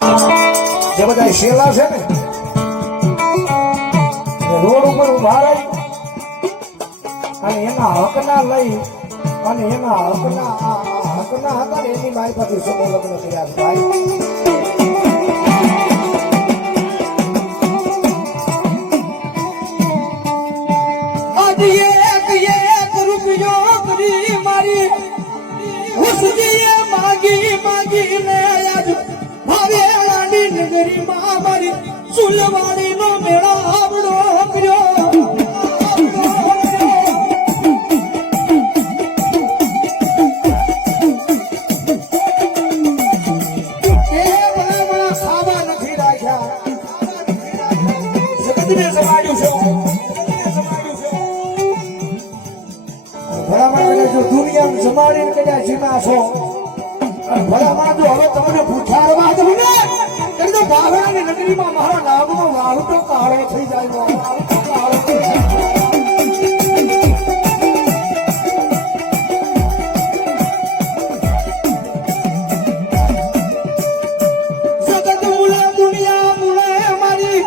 જે બધા શેલા છે ને રોડ ઉપર ઉભા રહી અને એના હકના લઈ અને એના હકના હતા ને એની મારી પાસે સમૂહ લગ્ન કર્યા ભાઈ. સુલવાડી નો મેળો આવડો કર્યો ખાવા નથી રાખ્યા જગતને સમાડ્યું છે ભલામણ જો દુનિયા જમાડીને કદાચ જીમા છો ભલામણ જો હવે તમને પૂછાડવા દઉં ને તો બાવળાની નગરીમાં મારા નાગનો વાળુટો કાળો થઈ જાય. જગત મુલે દુનિયા મુલે મારી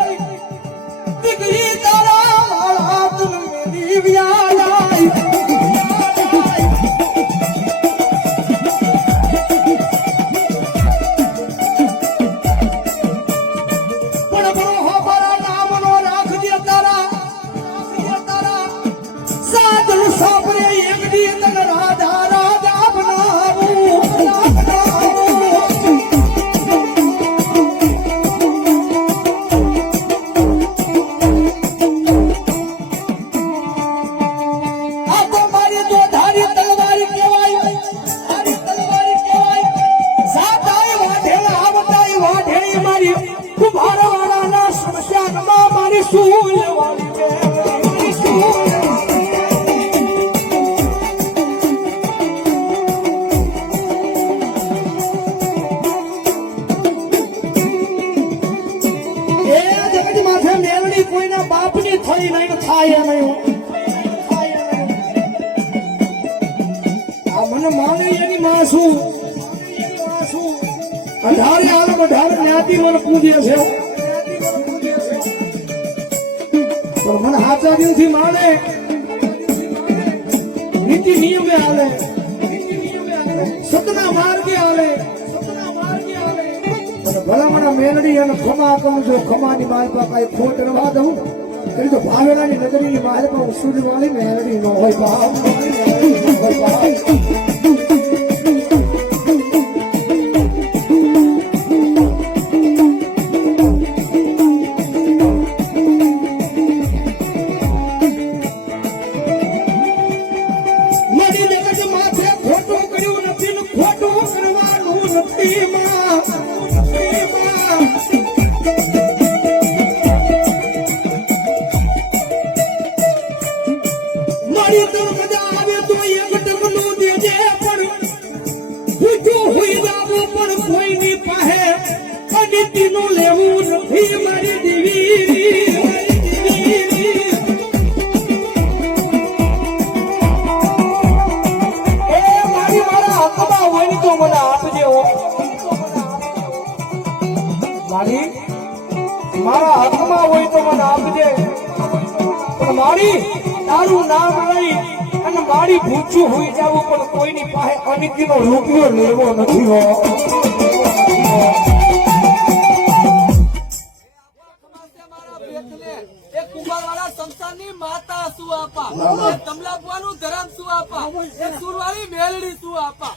દીકરી તારા વાળા તુલમેરી વ્યાલાઈ કોઈના બાપની થઈ નહીં થાય નહીં આ મને માને એની માં છું 18 આલમ 18 જ્ઞાતિ મને પૂજે છે તો મને હાચા દિલથી માને નીતિ નિયમે હાલે સતના માર્ગે હાલે ભલામણા મેલડી અને ખમા કરું જો ખમાની માલપા કઈ ખોટ રવા દઉં તો ભાવેલાની નગરીની માલપા હું સૂર્યવાળી મેલડી ન હોય બાપ. માથે ખોટું કર્યું નથી ને ખોટું કરવાનું નથી મારી તો મજા આવે તો એક ટકનું દેજે પણ પૂછું હોય જાવું પણ કોઈની પાસે અનિતિનું લેવું નથી મારી દેવી. મારા હકમાં હોય તો મને આપજે પણ મારી તારું નામ લઈ અને મારી ભૂચું હોઈ જવું પણ કોઈની પાસે અનિતિનો રૂપિયો લેવો નથી હો. સંસારની માતા શું આપા તમલાપવાનું ધરમ શું આપા સુરવાળી મેલડી શું આપા.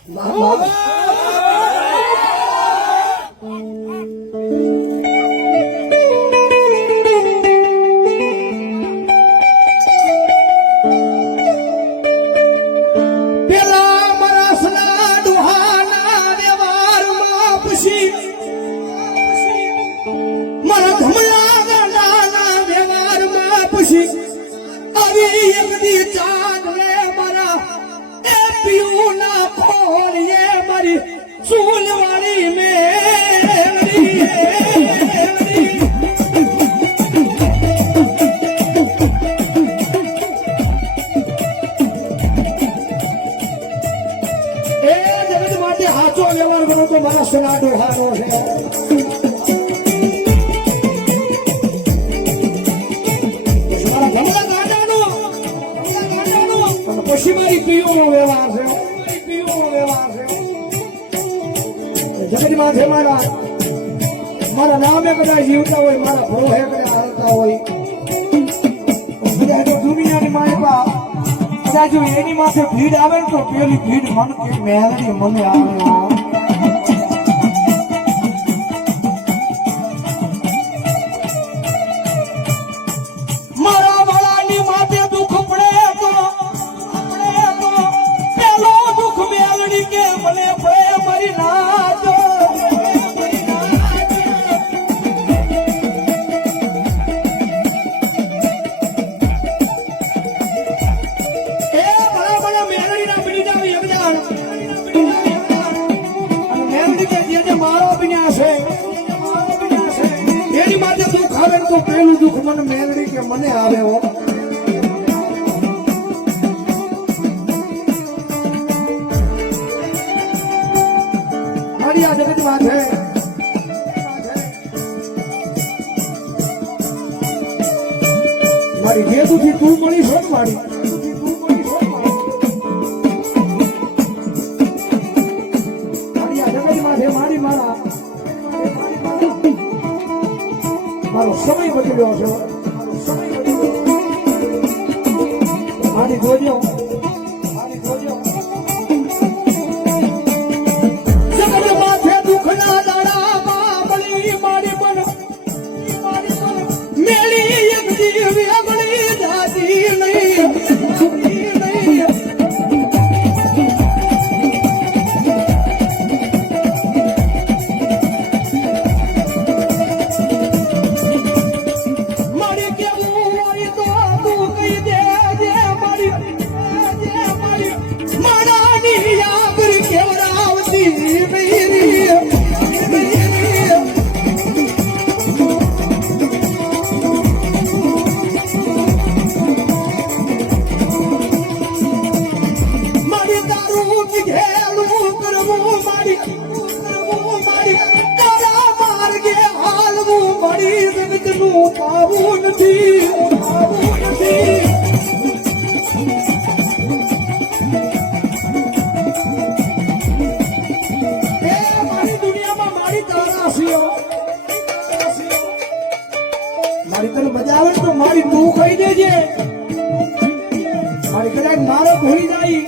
સુલવાળી એ જગત માટે હાચો વ્યવહાર કરો તો મારા સના ડોહાનો છે. કદાચ મારા નામે કદાચ જીવતા હોય, મારા ભરોહે કદાચ હાલતા હોય, કદાચ દુનિયાની માલિકા કદાચ જો એની માથે ભીડ આવે ને તો પેલી ભીડ મન કે મેલડી મને આવે હો. મારા વાળાની માથે દુઃખ પડે તો પેલો દુઃખ મેલડી કે મને પડે મારી નાથ. એ ભલા મેલડીના બની જાવ યજમાન. અને મેલડી કે જે મારો બન્યા છે એની માથે દુઃખ આવે ને તો પેલું દુઃખ મને મેલડી કે મને આવે હો. મારી આ જગત માથે મારી જેતુથી તું મળી છો ને મારી આ જગત માથે મારી મારા મારો સમય બદલ્યો છે. મારી જોજો જગત માથે દુઃખના દાડામાં મળી મારી મન મેળી એક જીવી અગળી જાતી નહીં. મારી કેવું હોય તો તું કહી દેજે મારી મારાની યાદ કેવડાવતી નહીં. મારી તારું ઘેલું કરવું મારી તારા માર્ગે હાલવું મારી જગતનું પાવું નથી. એ મારી દુનિયામાં મારી તારાશીઓ મારી તને મજા આવે ને તો મારી તું કહી દેજે. મારી કદાચ મારે ભૂલી જાય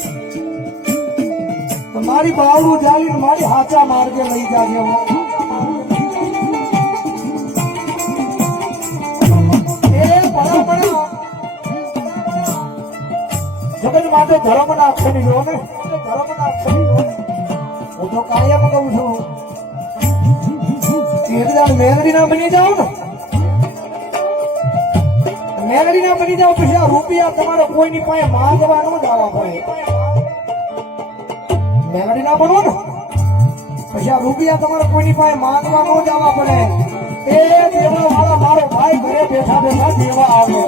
તો મારી બાવડું જાળીને મારી હાચા માર્ગે લઈ જાજે હો. જગત માટે ધર્મના અક્ષરી લો ને, ધર્મના અક્ષરી લો. હું તો કાયમ કહું છું કે એકદાર મેલડી ના બની જાઓ ને, મેલડી ના બની જાઓ પછી આ રૂપિયા તમારે કોઈની પાસે માંગવા ન જવા પડે. મેલડી ના બનો ને પછી આ રૂપિયા તમારે કોઈની પાસે માંગવા ન જવા પડે. એ દેવા વાળા મારો ભાઈ ઘરે બેઠા બેઠા દેવા આવે.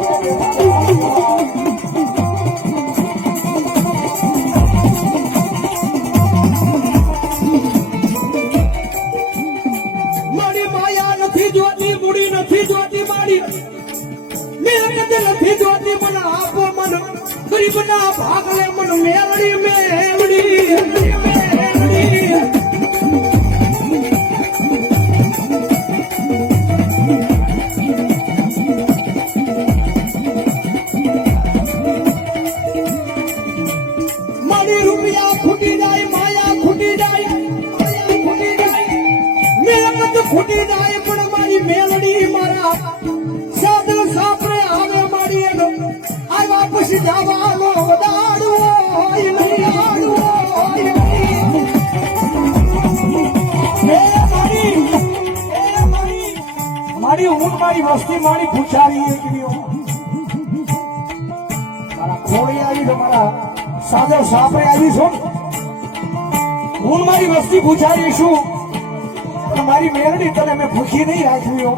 મારી માયા નથી જોતી, મૂડી નથી જોતી, મારી મહેનત નથી જોતી. મને આપો મન ગરીબના ભાગલે મન મેલડી મેલડી. મારી રૂપિયા ખૂટી જાય, માયા ખૂટી જાય, મહેનત ખૂટી જાય, પણ મારી મેલડી મારા સાદલ સાપરે આવે મારી એનો આ વાપસ જવાનો દાડો હોય નહીં, આડો હોય નહીં. મારી ઊંટ મારી વસ્તી મારી પૂછાવી એકવીઓ મારા ખોડી આવી તો મારા સાદર સાપરે આવી છું. હું મારી વસ્તી પૂછાવી છું પણ મારી મેરડી તને મેં ભૂખી નહીં રાખવી.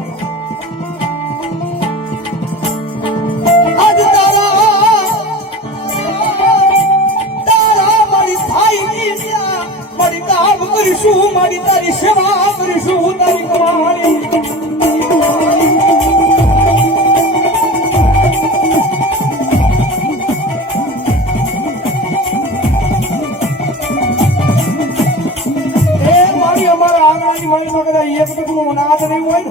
આજ તારા મારી થાઈની ત્યાં મારી કામ કરીશું, મારી તારી સેવા કરીશું, તારી કમાણી. એ મારી અમારા આંગણાની મળી કદાચ એક ટકનું અનાજ નહીં હોય ને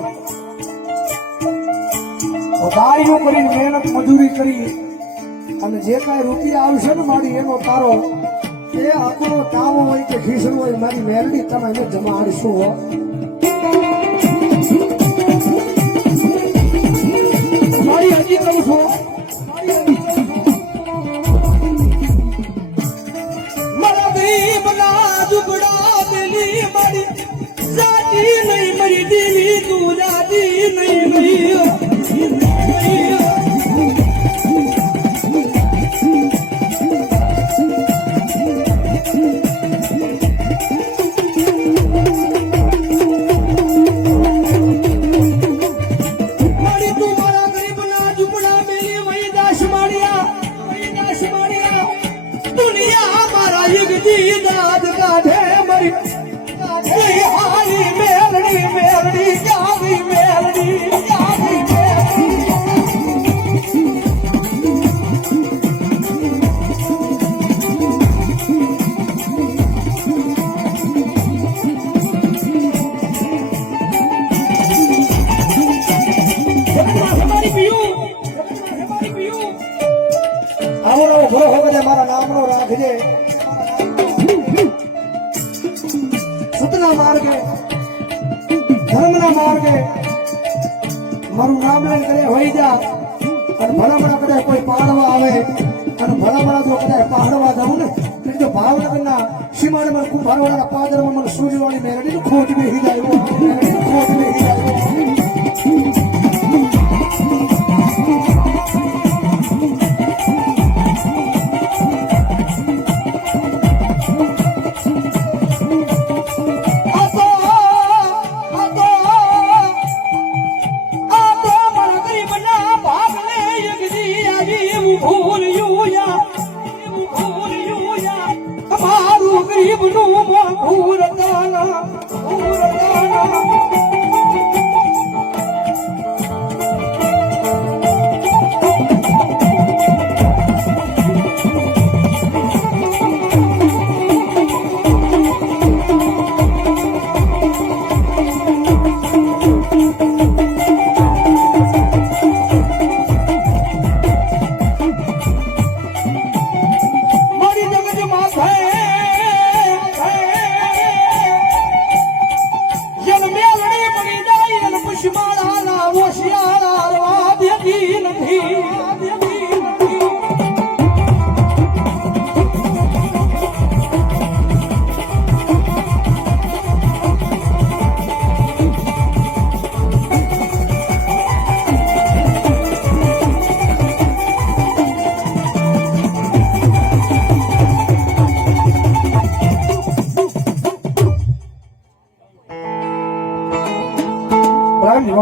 તો બારીઓ કરીને મહેનત મજૂરી કરી અને જે કાંઈ રૂપિયા આવશે ને મારી એનો તારો એ આપણો કામ હોય કે ખીસડું હોય મારી મેરડી તમે એને જમાડીશું હો. મારી હજી કહું છું મારા ગરીબના દુબળા દિલી મારી જાતી નહીં મારી દિલી તું જાતી નહીં મારી મારી તું મારા ગરીબના દુબળા દિલી વહી દાસ માળિયા દુનિયા મારા યુગજી દાદ કાઢે મરી કોઈ હારી મેલડી જાવી મેલડી આવડો ઘરો હોગજે મારા નામનો રાખજે સતના માર્ગે ધર્મના માર્ગે મારું નામ લઈને કરે હોઈ જા અને ભલામણા કદાચ કોઈ પાડવા આવે અને ભલામણા જો કદાચ પાડવા જવું ને એટલે જો ભાવનગરના સીમાડમાં કુંભારવાળાના પાદરમાં મને સૂર્યવાળી મેરડીનું ખોટ બેસી જાય ખોટ બેસી જાય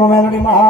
મેલડી મહા